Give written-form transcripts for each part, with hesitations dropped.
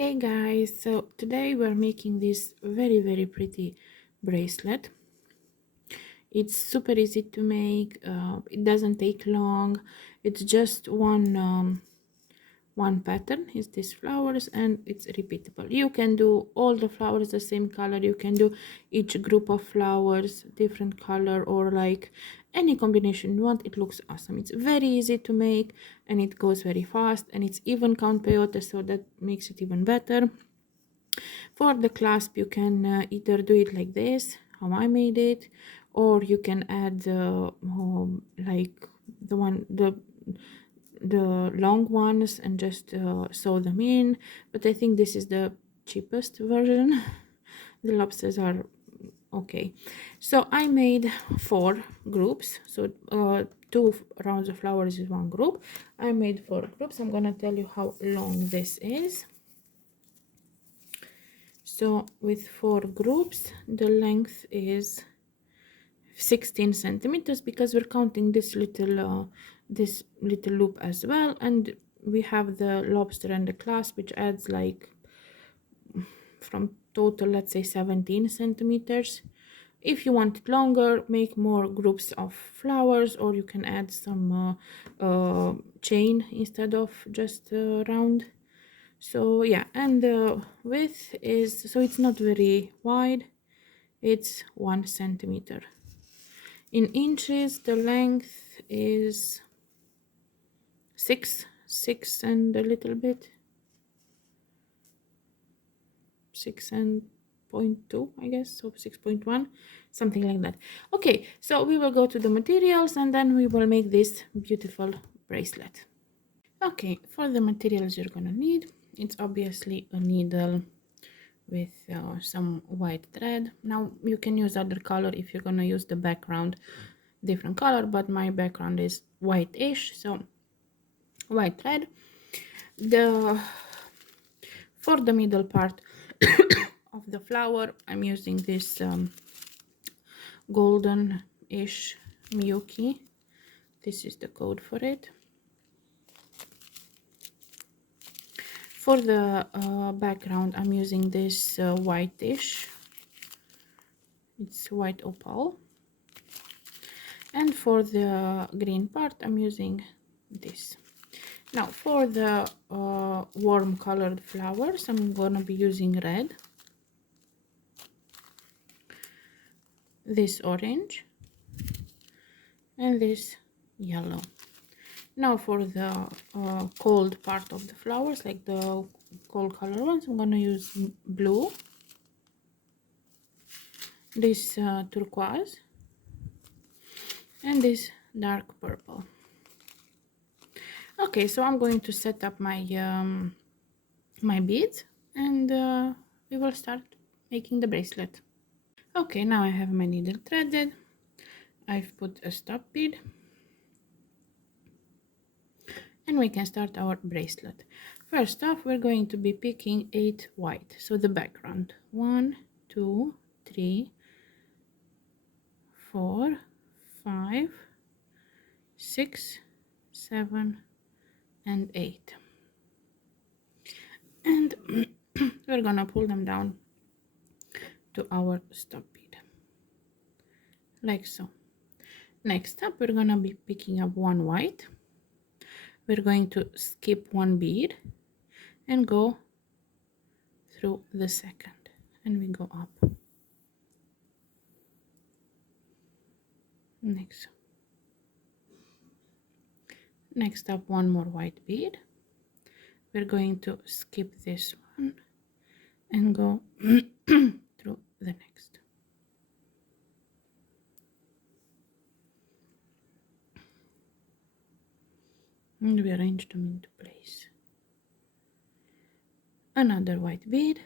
Hey guys, so today we're making this very pretty bracelet. It's super easy to make. It doesn't take long. It's just one pattern is these flowers, and it's repeatable. You can do all the flowers the same color. You can do each group of flowers different color, or like any combination you want. It looks awesome. It's very easy to make, and it goes very fast, and it's even count peyote, so that makes it even better. For the clasp, you can either do it like this, how I made it, or you can add like the long ones and just sew them in. But I think this is the cheapest version. The lobsters are okay. So I made 4 groups. So 2 rounds of flowers is one group. I made 4 groups. I'm gonna tell you how long this is. So with 4 groups, the length is 16 centimeters, because we're counting this little loop as well, and we have the lobster and the clasp, which adds like from total, let's say 17 centimeters. If you want it longer, make more groups of flowers, or you can add some chain instead of just round. So yeah, and the width is, so it's not very wide, it's 1 centimeter. In inches, the length is 6 and a little bit, 6 and 0.2, I guess, so 6.1, something like that. Okay, so we will go to the materials, and then we will make this beautiful bracelet. Okay, for the materials you're gonna need, it's obviously a needle with some white thread. Now you can use other color if you're gonna use the background different color, but my background is white-ish, so white thread. For the middle part of the flower, I'm using this golden-ish Miyuki. This is the code for it. For the background, I'm using this white-ish. It's white opal. And for the green part, I'm using this. Now for the warm colored flowers, I'm gonna be using red, this orange, and this yellow. Now for the cold part of the flowers, like the cold color ones, I'm gonna use blue, this turquoise, and this dark purple. Okay, so I'm going to set up my my beads, and we will start making the bracelet. Okay, now I have my needle threaded. I've put a stop bead, and we can start our bracelet. First off, we're going to be picking 8 white, so the background. 1, 2, 3, 4, 5, 6, 7, and 8. And we're gonna pull them down to our stop bead, like so. Next up, we're gonna be picking up 1 white. We're going to skip 1 bead and go through the second, and we go up. Next up, 1 more white bead. We're going to skip this one and go through the next. And we arrange them into place. Another white bead,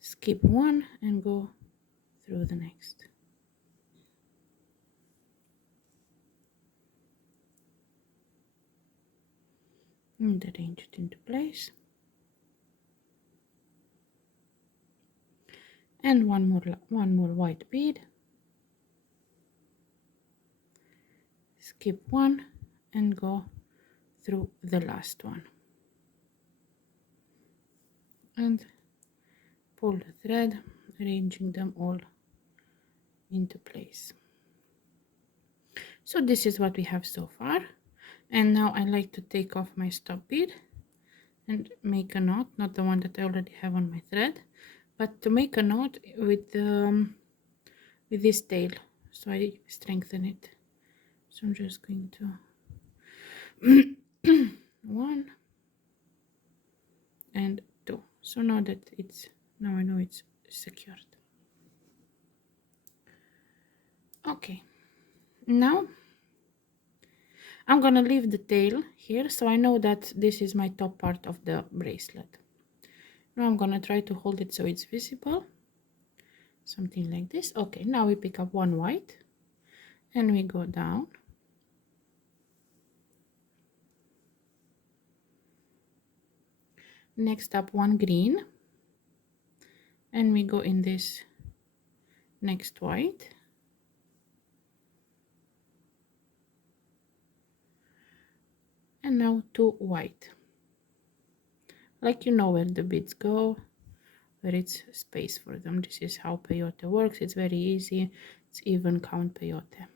skip 1 and go through the next. And arrange it into place. And one more white bead, skip 1 and go through the last one and pull the thread, arranging them all into place. So this is what we have so far, and now I like to take off my stop bead and make a knot, not the one that I already have on my thread, but to make a knot with this tail, so I strengthen it. So I'm just going to one and two. So now that now I know it's secured. Okay, now I'm gonna leave the tail here, so I know that this is my top part of the bracelet. Now I'm gonna try to hold it so it's visible, something like this. Okay, now we pick up one white and we go down. Next up, one green, and we go in this next white, and now two white, like you know where the beads go, where it's space for them. This is how peyote works. It's very easy. It's even count peyote.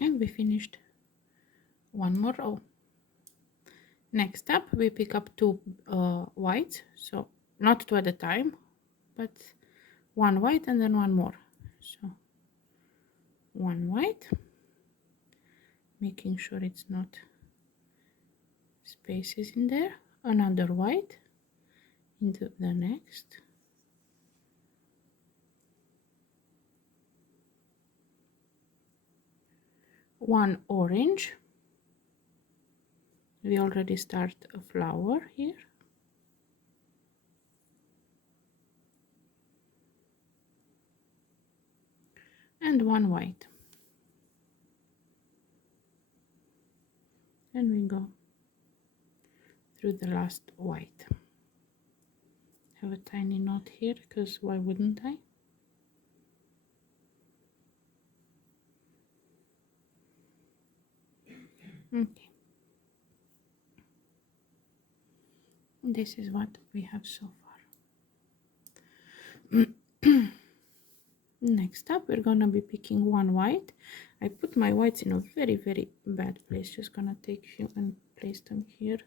And we finished one more row. Next up, we pick up two whites, so not two at a time, but one white and then one more. So one white, making sure it's not spaces in there, another white into the next, one orange. We already start a flower here, and one white, and we go through the last white. Have a tiny knot here, because why wouldn't I? Okay, this is what we have so far. Next up, we're gonna be picking one white. I put my whites in a very bad place. Just gonna take few and place them here,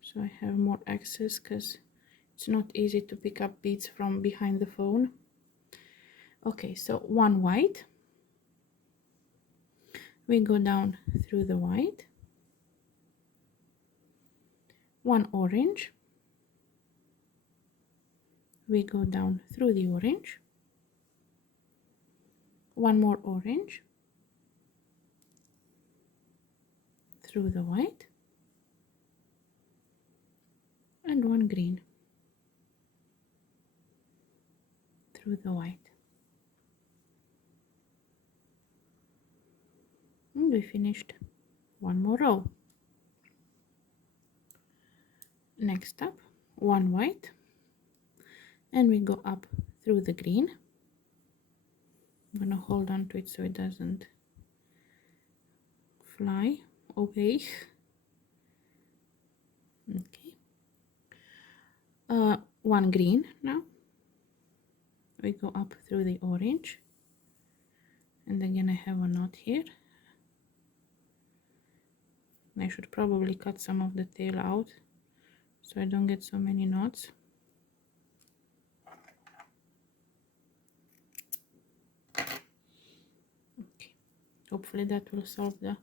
so I have more access, because it's not easy to pick up beads from behind the phone. Okay, so one white, we go down through the white, one orange, we go down through the orange, one more orange, through the white, and one green, through the white. And we finished one more row. Next up, one white, and we go up through the green. I'm gonna hold on to it so it doesn't fly away. Okay, one green. Now we go up through the orange, and again I have a knot here. I should probably cut some of the tail out so I don't get so many knots. Okay, hopefully that will solve the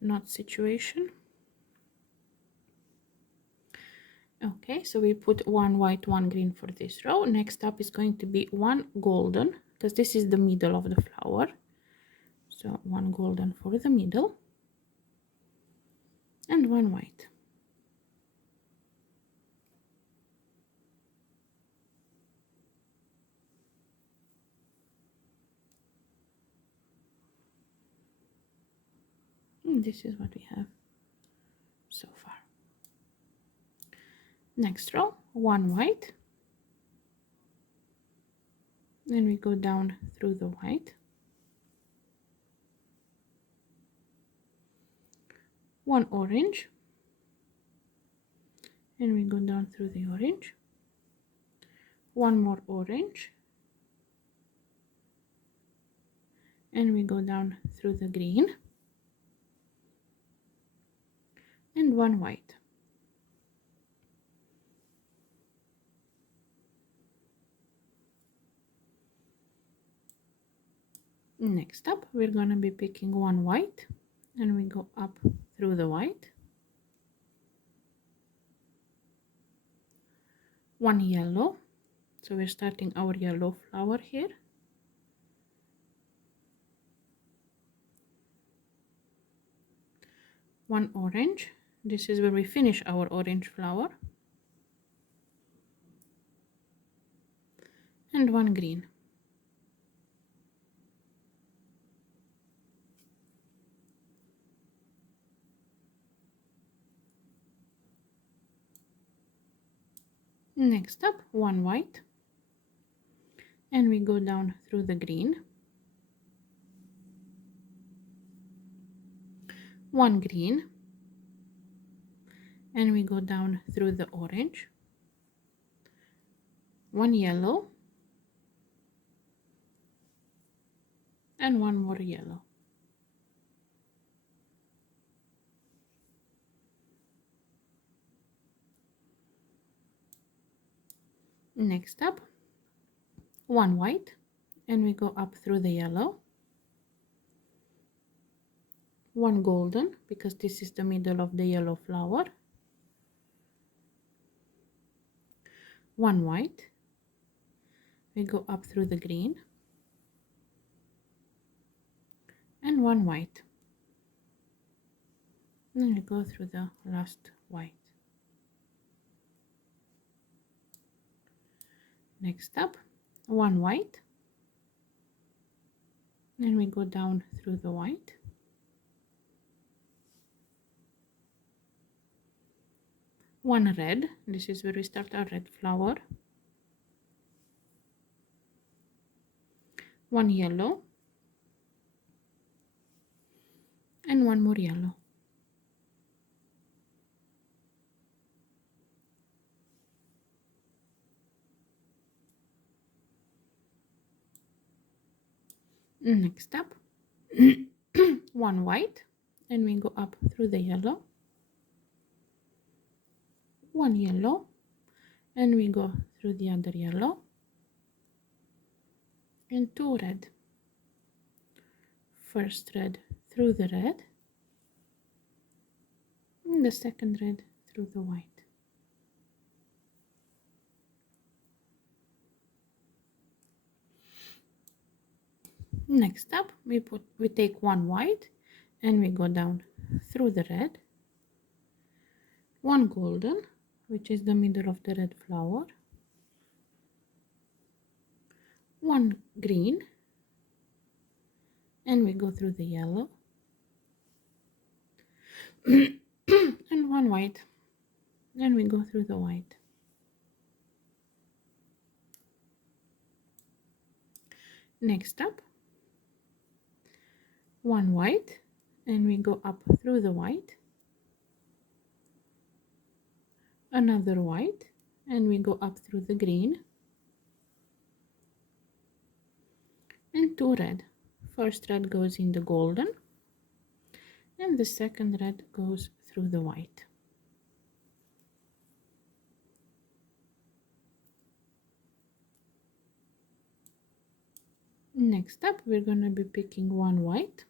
knot situation. Okay, so we put one white, one green for this row. Next up is going to be one golden, because this is the middle of the flower. So one golden for the middle, and one white. And this is what we have so far. Next row, one white, and we go down through the white, one orange, and we go down through the orange, one more orange, and we go down through the green, and one white. Next up, we're going to be picking one white, and we go up through the white, one yellow, so we're starting our yellow flower here, one orange, this is where we finish our orange flower, and one green. Next up, one white, and we go down through the green, one green, and we go down through the orange, one yellow, and one more yellow. Next up, one white, and we go up through the yellow, one golden, because this is the middle of the yellow flower, one white, we go up through the green, and one white, and then we go through the last white. Next up, one white, and we go down through the white, one red, this is where we start our red flower, one yellow, and one more yellow. Next up, one white, and we go up through the yellow, one yellow, and we go through the other yellow, and two red. First red through the red, and the second red through the white. Next up, we take one white, and we go down through the red, one golden, which is the middle of the red flower, one green, and we go through the yellow, and one white, and we go through the white. Next up, one white, and we go up through the white, another white, and we go up through the green, and two red. First red goes in the golden, and the second red goes through the white. Next up, we're going to be picking one white,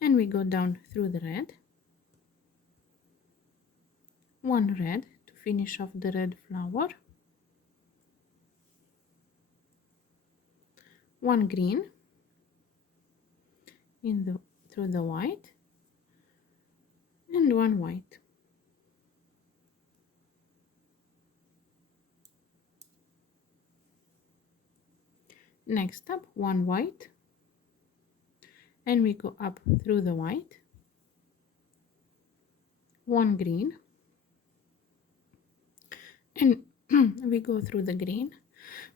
and we go down through the red, one red to finish off the red flower, one green through the white, and one white. Next up, one white, and we go up through the white, one green, and we go through the green,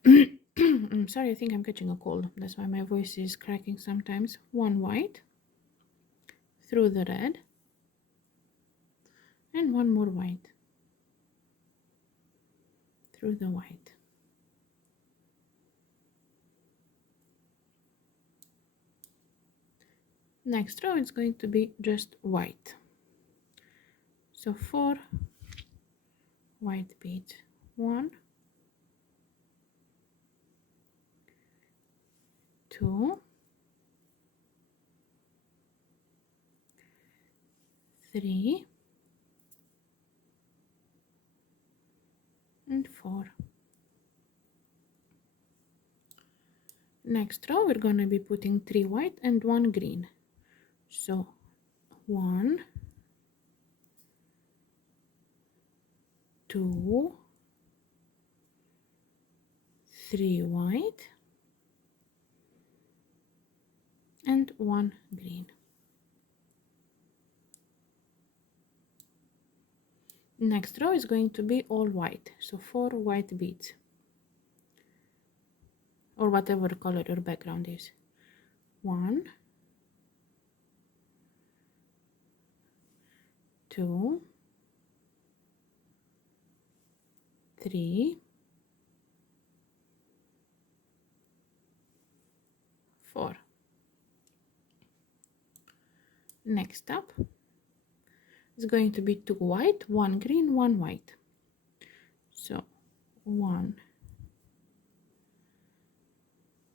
I'm sorry, I think I'm catching a cold. That's why my voice is cracking sometimes. One white through the red, and one more white through the white. Next row it's going to be just white. So 4 white beads. 1, 2, 3, and 4. Next row we're going to be putting 3 white and 1 green. So 1, 2, 3 white and 1 green. Next row is going to be all white, so 4 white beads, or whatever color your background is. 1, 2, 3, 4. Next up is going to be 2 white, 1 green, 1 white. So 1,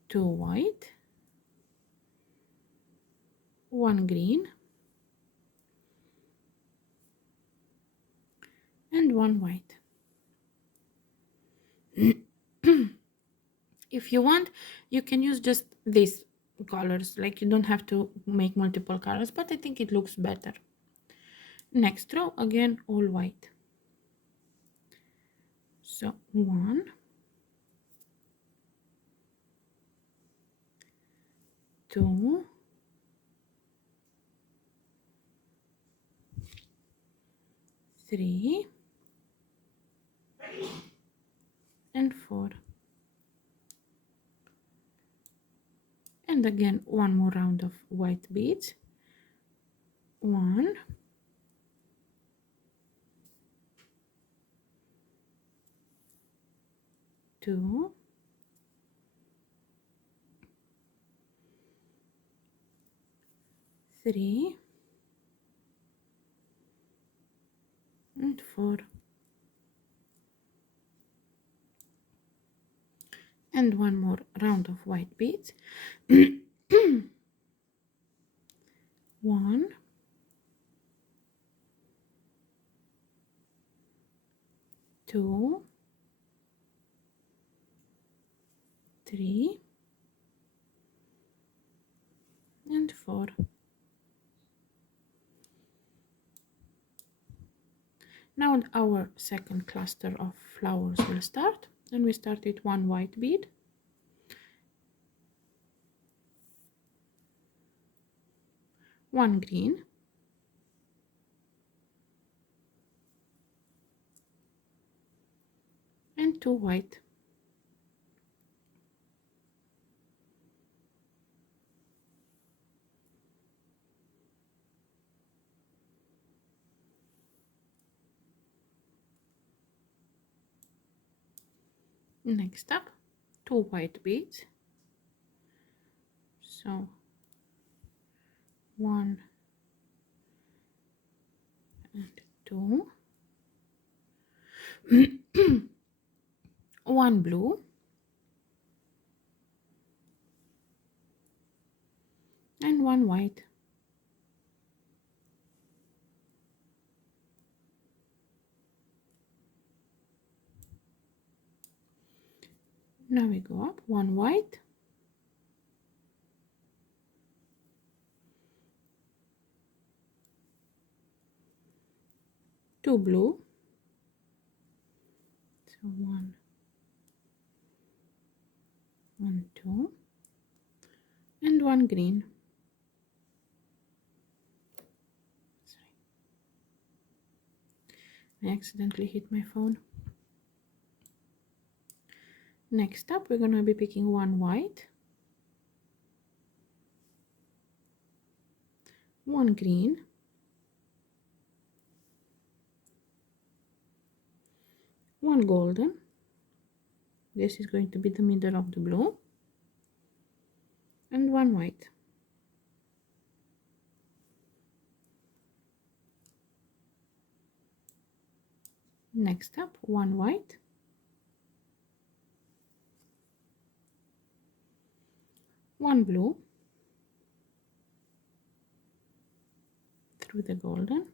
2 white, 1 green, and 1 white. If you want, you can use just these colors, like you don't have to make multiple colors, but I think it looks better. Next row, again all white. So 1, 2, 3, and 4. And again one more round of white beads. 1, 2, 3, and 4. And one more round of white beads. 1, 2, 3, and 4. Now our second cluster of flowers will start, and we start with 1 white bead, 1 green, and 2 white. Next up, 2 white beads, so 1 and 2, 1 blue, and 1 white. Now we go up, 1 white, 2 blue, so 1, 1, 2, and 1 green. Sorry, I accidentally hit my phone. Next up, we're going to be picking one white, one green, one golden. This is going to be the middle of the blue, and one white. Next up, one white, one blue through the golden,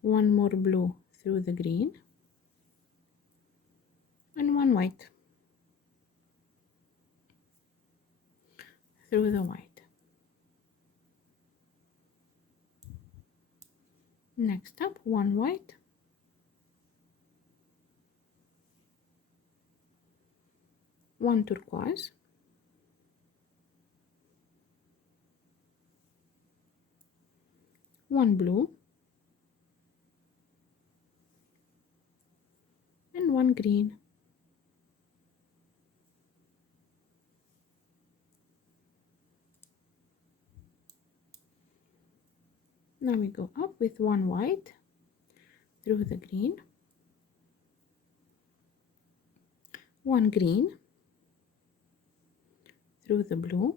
one more blue through the green, and one white through the white. Next up, one white, one turquoise, one blue, and one green. Now we go up with one white through the green, one green through the blue,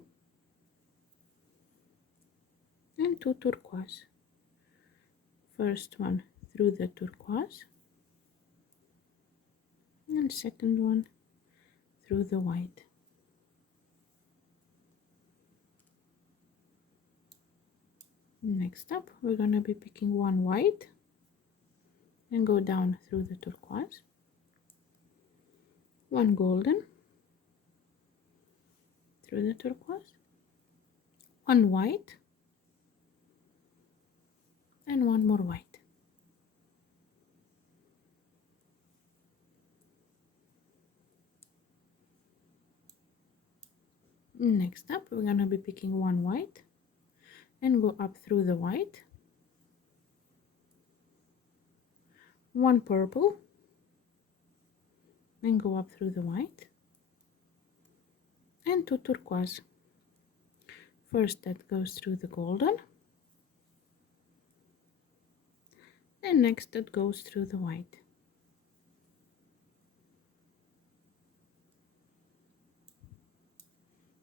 and two turquoise. First one through the turquoise, and second one through the white. Next up, we're going to be picking one white and go down through the turquoise, one golden through the turquoise, one white, and one more white. Next up, we're going to be picking one white and go up through the white, one purple, and go up through the white, and two turquoise. First that goes through the golden, and next that goes through the white.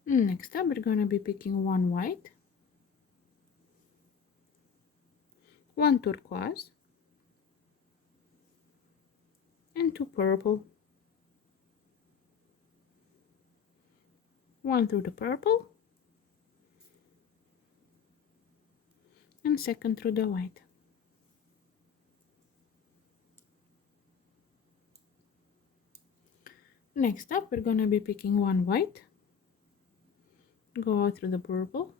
Next up, we're going to be picking one white, one turquoise, and two purple. One through the purple, and second through the white. Next up, we're going to be picking one white, go out through the purple,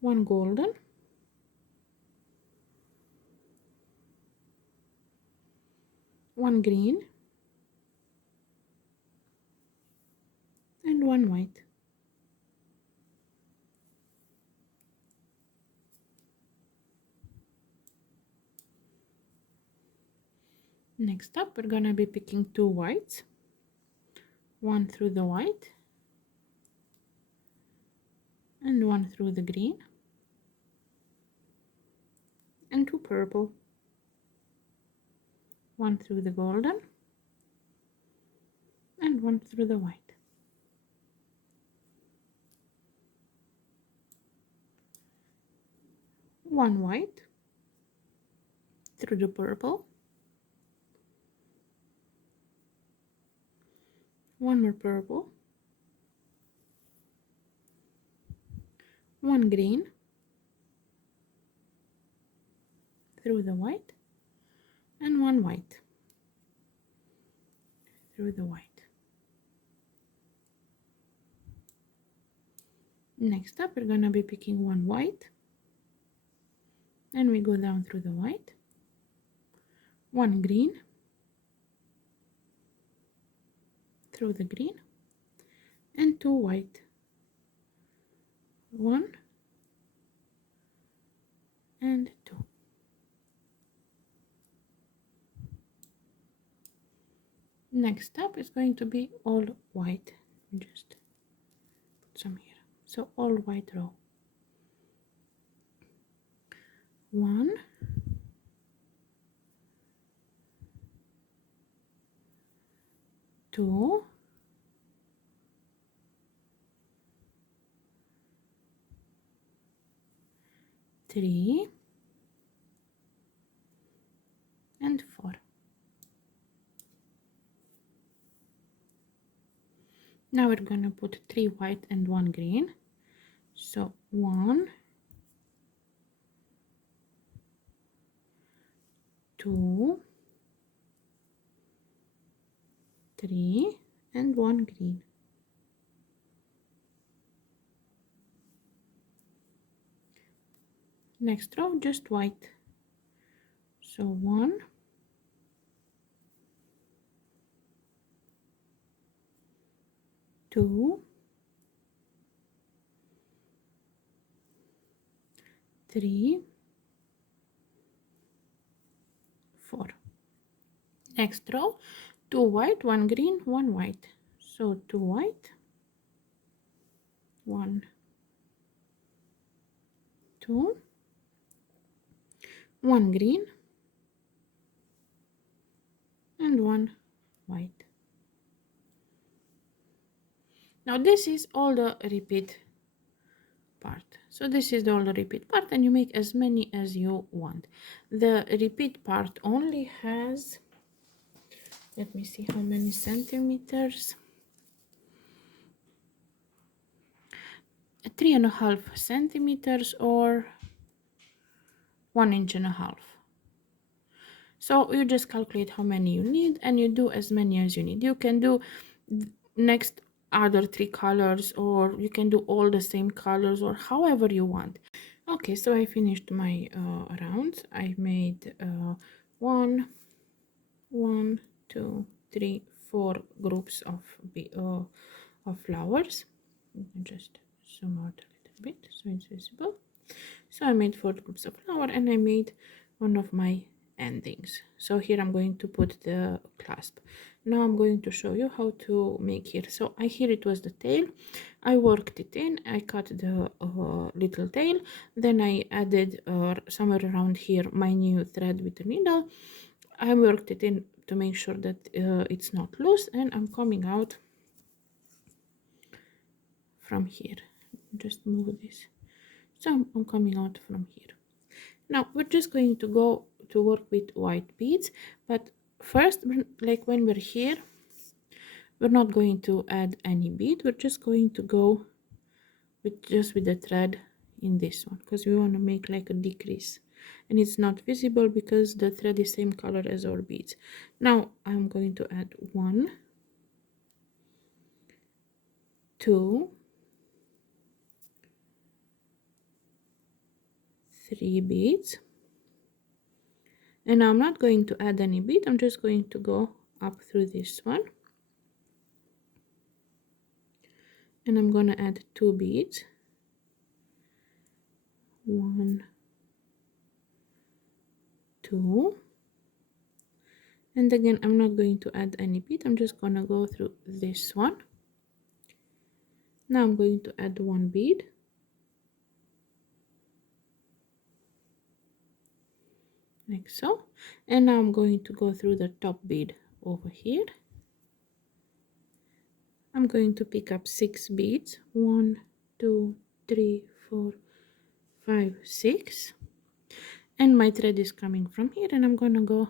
one golden, one green, and one white. Next up, we're going to be picking two whites, one through the white and one through the green, and two purple, one through the golden and one through the white. One white through the purple, one more purple, one green through the white, and one white through the white. Next up, we're going to be picking one white, and we go down through the white, one green through the green, and two white, one and two. Next step is going to be all white. Just put some here. So all white row. 1, 2, 3, and 4. Now we're gonna put 3 white and 1 green. So 1, 2, 3, and 1 green. Next row, just white. So 1, 2, 3, 4. Next row, 2 white, 1 green, 1 white. So 2 white, 1, 2, 1 green, and 1 white. Now this is all the repeat part. So this is all the repeat part, and you make as many as you want. The repeat part only has, let me see how many centimeters, 3.5 centimeters or 1.5 inches. So you just calculate how many you need and you do as many as you need. You can do next other 3 colors, or you can do all the same colors, or however you want. Okay, so I finished my rounds. I made 1, 2, 3, 4 groups of flowers. Just zoom out a little bit so it's visible. So I made 4 groups of flower, and I made one of my endings. So here I'm going to put the clasp. Now I'm going to show you how to make here. So here it was the tail. I worked it in. I cut the little tail. Then I added somewhere around here my new thread with the needle. I worked it in to make sure that it's not loose, and I'm coming out from here. Just move this. So I'm coming out from here. Now we're just going to go to work with white beads, but first, like when we're here, we're not going to add any bead. We're just going to go with the thread in this one, because we want to make like a decrease, and it's not visible because the thread is same color as our beads. Now I'm going to add 1, 2, 3 beads, and I'm not going to add any bead. I'm just going to go up through this one, and I'm going to add 2 beads, 1, 2, and again I'm not going to add any bead. I'm just going to go through this one. Now I'm going to add 1 bead, like so, and now I'm going to go through the top bead over here. I'm going to pick up 6 beads, 1, 2, 3, 4, 5, 6, and my thread is coming from here, and I'm going to go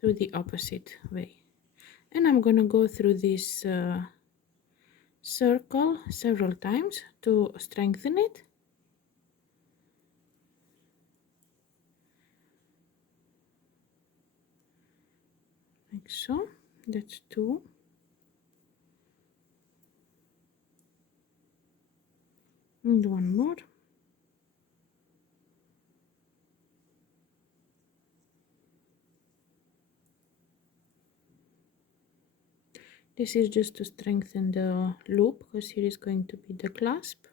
through the opposite way, and I'm going to go through this circle several times to strengthen it. Like so. That's 2, and 1 more. This is just to strengthen the loop, because here is going to be the clasp.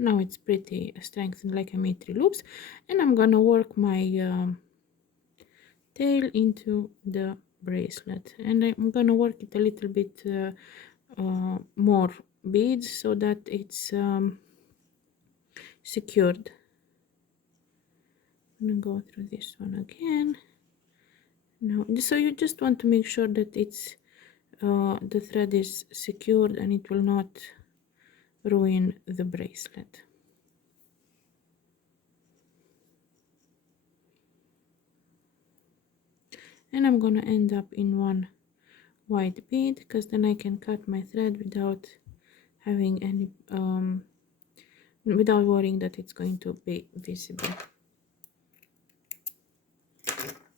now it's pretty strengthened, like I made 3 loops, and I'm gonna work my tail into the bracelet, and I'm gonna work it a little bit more beads so that it's secured. I'm gonna go through this one again. Now, so you just want to make sure that it's the thread is secured and it will not ruin the bracelet. And I'm gonna end up in one white bead because then I can cut my thread without having any without worrying that it's going to be visible.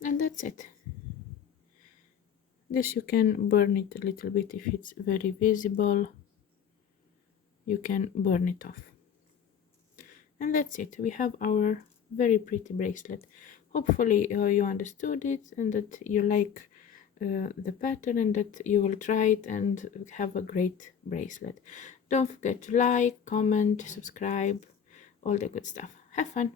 And that's it. This you can burn it a little bit if it's very visible. You can burn it off. And that's it. We have our very pretty bracelet. Hopefully you understood it and that you like the pattern and that you will try it and have a great bracelet. Don't forget to like, comment, subscribe, all the good stuff. Have fun.